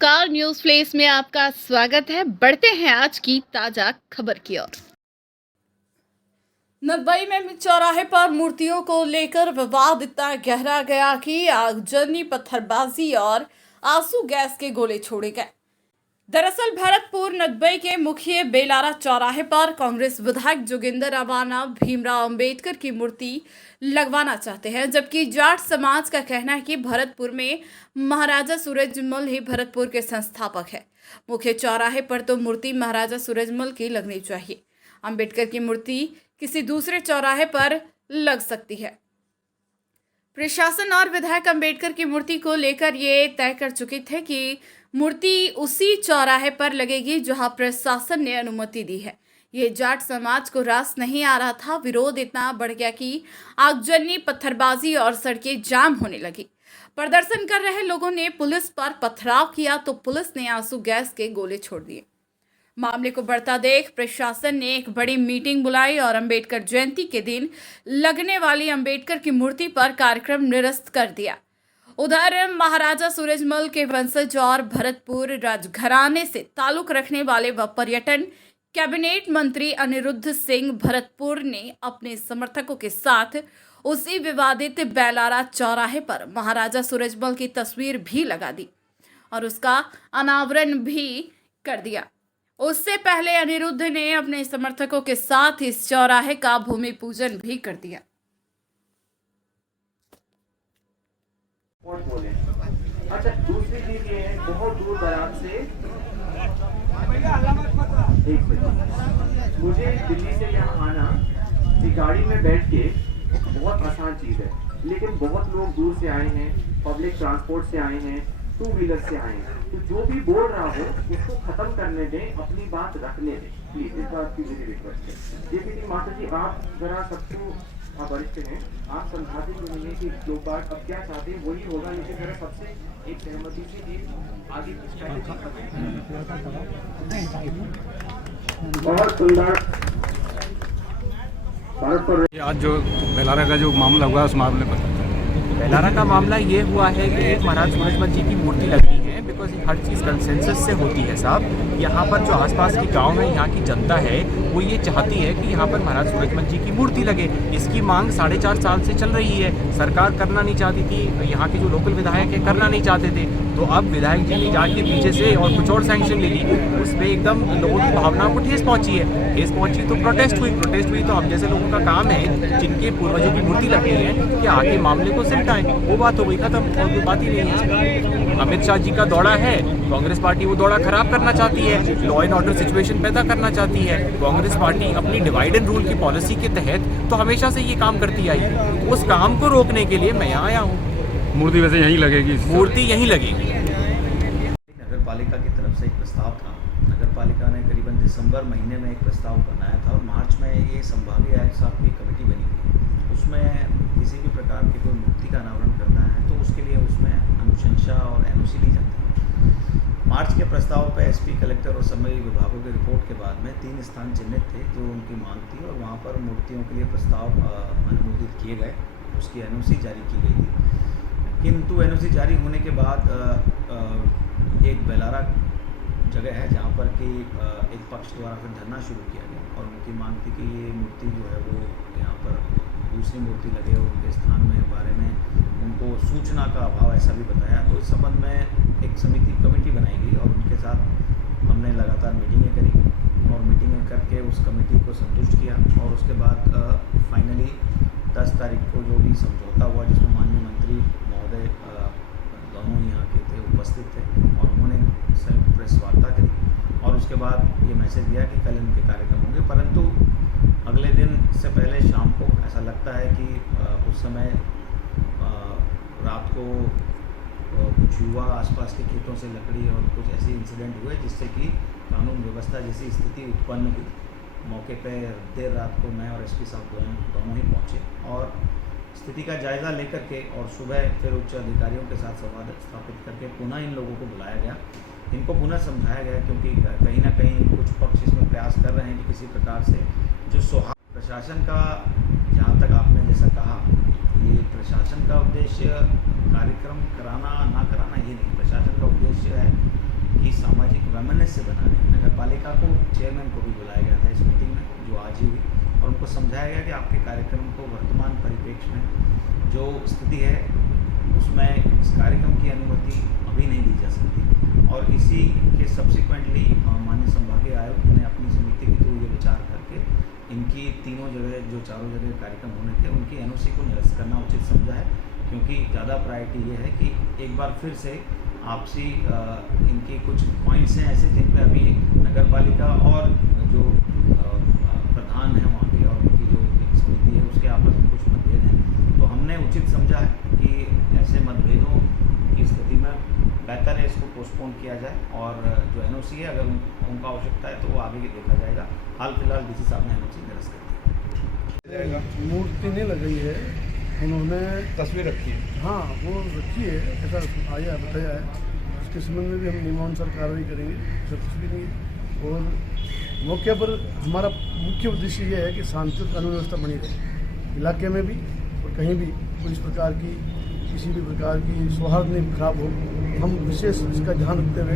नमस्कार, news flesh में आपका स्वागत है। बढ़ते हैं आज की ताजा खबर की ओर। मुंबई में चौराहे पर मूर्तियों को लेकर विवाद इतना गहरा गया कि आगजनी, पत्थरबाजी और आंसू गैस के गोले छोड़े गए। दरअसल भरतपुर नदबई के मुख्य बेलारा चौराहे पर कांग्रेस विधायक जोगिंदर रवाना भीमराव अंबेडकर की मूर्ति लगवाना चाहते हैं, जबकि जाट समाज का कहना है कि भरतपुर में महाराजा सूरजमल ही भरतपुर के संस्थापक है। मुख्य चौराहे पर तो मूर्ति महाराजा सूरजमल की लगनी चाहिए। अंबेडकर की मूर्ति किसी दूसरे चौराहे पर लग सकती है। प्रशासन और विधायक अंबेडकर की मूर्ति को लेकर ये तय कर चुके थे कि मूर्ति उसी चौराहे पर लगेगी जहां प्रशासन ने अनुमति दी है। ये जाट समाज को रास नहीं आ रहा था। विरोध इतना बढ़ गया कि आगजनी, पत्थरबाजी और सड़कें जाम होने लगी। प्रदर्शन कर रहे लोगों ने पुलिस पर पथराव किया तो पुलिस ने आंसू गैस के गोले छोड़ दिए। मामले को बढ़ता देख प्रशासन ने एक बड़ी मीटिंग बुलाई और अंबेडकर जयंती के दिन लगने वाली अंबेडकर की मूर्ति पर कार्यक्रम निरस्त कर दिया। उधर महाराजा सूरजमल के वंशज और भरतपुर राजघराने से ताल्लुक रखने वाले व पर्यटन कैबिनेट मंत्री अनिरुद्ध सिंह भरतपुर ने अपने समर्थकों के साथ उसी विवादित बेलारा चौराहे पर महाराजा सूरजमल की तस्वीर भी लगा दी और उसका अनावरण भी कर दिया। उससे पहले अनिरुद्ध ने अपने समर्थकों के साथ इस चौराहे का भूमि पूजन भी कर दिया। अच्छा, दूसरी चीज ये है, बहुत दूर दराज से मुझे दिल्ली से यहाँ आना एक गाड़ी में बैठ के बहुत आसान चीज है, लेकिन बहुत लोग दूर से आए हैं, पब्लिक ट्रांसपोर्ट से आए हैं, टू व्हीलर से आए हैं, तो जो भी बोल रहा हो उसको खत्म करने दें, अपनी बात रखने दें प्लीज। इस बात की मेरी रिक्वेस्ट है। जेपीटी माता जी, आप जरा सबको, आप वरिष्ठ हैं, आप समझाते क्यों नहीं है कि जो बात अब क्या चाहते हैं वही होगा, लेकिन जरा सबसे एक सहमति से एक आगे की स्ट्रैटेजी। बहुत सुंदर। आज जो बेलारा का जो मामला हुआ उस मामले पर बेलारा का मामला ये हुआ है कि एक महाराज सूरजमल जी की मूर्ति लगनी है, बिकॉज हर चीज़ कंसेंसस से होती है साहब। यहाँ पर जो आसपास के गांव है, यहाँ की जनता है, वो ये चाहती है कि यहाँ पर महाराज सूरजमल जी की मूर्ति लगे। इसकी मांग 4.5 साल से चल रही है। सरकार करना नहीं चाहती थी, यहाँ के जो लोकल विधायक है करना नहीं चाहते थे, तो अब विधायक जी ने जाके पीछे से और कुछ और सैंक्शन ले ली। उस पर एकदम लोगों की भावनाओं को ठेस पहुँची है। ठेस पहुँची तो प्रोटेस्ट हुई तो हम जैसे लोगों का काम है, जिनके पूर्वजों की मूर्ति लगी है, कि आगे मामले को सिमटाएं। वो बात हो गई खत्म, और कोई बात ही नहीं है। अमित शाह जी का दौड़ा है, कांग्रेस पार्टी वो दौड़ा खराब करना चाहती है, लॉ एंड ऑर्डर सिचुएशन पैदा करना चाहती है। कांग्रेस पार्टी अपनी डिवाइड एंड रूल की पॉलिसी के तहत तो हमेशा से ये काम करती आई है। उस काम को रोकने के लिए मैं यहाँ आया हूँ। मूर्ति वैसे यहीं लगेगी, मूर्ति यहीं लगेगी। नगर पालिका की तरफ से एक प्रस्ताव था। नगर पालिका ने करीबन दिसंबर महीने में एक प्रस्ताव बनाया था और मार्च में ये संभागीय आयुक्त साहब की कमेटी बनी थी। उसमें किसी भी प्रकार की कोई मूर्ति का अनावरण करना है तो उसके लिए उसमें अनुशंसा और एनओसी ली जाती है। मार्च के प्रस्ताव पर एसपी, कलेक्टर और संबंधित विभागों की रिपोर्ट के बाद में 3 स्थान चिन्हित थे जो उनकी मांग थी और वहाँ पर मूर्तियों के लिए प्रस्ताव अनुमोदित किए गए, उसकी एनओसी जारी की गई थी। किंतु एनओसी जारी होने के बाद एक बेलारा जगह है जहाँ पर कि एक पक्ष द्वारा फिर धरना शुरू किया गया और उनकी मांग थी कि ये मूर्ति जो है वो यहाँ पर दूसरी मूर्ति लगे और उनके स्थान में बारे में उनको सूचना का अभाव ऐसा भी बताया। तो इस संबंध में एक कमेटी बनाई गई और उनके साथ हमने लगातार मीटिंगें करी और मीटिंगें करके उस कमेटी को संतुष्ट किया और उसके बाद फाइनली 10 तारीख को जो भी समझौता हुआ, जिसमें माननीय मंत्री महोदय दोनों यहाँ के थे, उपस्थित थे और उन्होंने संयुक्त प्रेस वार्ता करी और उसके बाद ये मैसेज दिया कि कल इनके कार्यक्रम होंगे। परंतु अगले दिन से पहले शाम को ऐसा लगता है कि उस समय रात को कुछ युवा आसपास के खेतों से लकड़ी और कुछ ऐसे इंसिडेंट हुए जिससे कि कानून व्यवस्था जैसी स्थिति उत्पन्न हुई। मौके पर देर रात को मैं और एसपी साहब दोनों ही पहुँचे और स्थिति का जायज़ा लेकर के और सुबह फिर उच्च अधिकारियों के साथ संवाद स्थापित करके पुनः इन लोगों को बुलाया गया, इनको पुनः समझाया गया, क्योंकि कहीं ना कहीं कुछ पक्ष इसमें प्रयास कर रहे हैं कि किसी प्रकार से जो प्रशासन का, जहाँ तक आपने जैसा कहा, ये प्रशासन का उद्देश्य कार्यक्रम कराना ना कराना ये नहीं। प्रशासन का उद्देश्य है सामाजिक वैमनस्य बनाने, नगर पालिका को चेयरमैन को भी बुलाया गया था इस मीटिंग में जो आज ही हुई, और उनको समझाया गया कि आपके कार्यक्रम को वर्तमान परिप्रेक्ष्य में जो स्थिति है उसमें इस कार्यक्रम की अनुमति अभी नहीं दी जा सकती। और इसी के सब्सिक्वेंटली माननीय संभागीय आयुक्त ने अपनी समिति के थ्रू ये विचार करके इनकी तीनों जगह जो चारों जगह कार्यक्रम होने थे उनकी एनओसी को निरस्त करना उचित समझा है, क्योंकि ज़्यादा प्रायोरिटी ये है कि एक बार फिर से आपसी इनके कुछ पॉइंट्स हैं ऐसे जिन पे अभी नगर पालिका और जो प्रधान है वहाँ के और उनकी जो एक समिति है उसके आपस में कुछ मतभेद हैं। तो हमने उचित समझा है कि ऐसे मतभेदों की स्थिति में बेहतर है इसको पोस्टपोन किया जाए, और जो एनओसी है अगर उनका आवश्यकता है तो वो आगे देखा जाएगा। हाल फिलहाल डीसी साहब ने एनओसी निरस्त कर दी। मूर्ति नहीं लगाई है, उन्होंने तस्वीर रखी है। हाँ वो रखी है, ऐसा आया बताया है, उसके संबंध में भी हम नियमानुसार कार्रवाई करेंगे, ऐसा कुछ भी नहीं। और मौके पर हमारा मुख्य उद्देश्य ये है कि शांति और कानून व्यवस्था बनी रहे इलाके में भी, और कहीं भी कोई इस प्रकार की किसी भी प्रकार की सौहार्द नहीं खराब हो। हम विशेष इसका ध्यान रखते हुए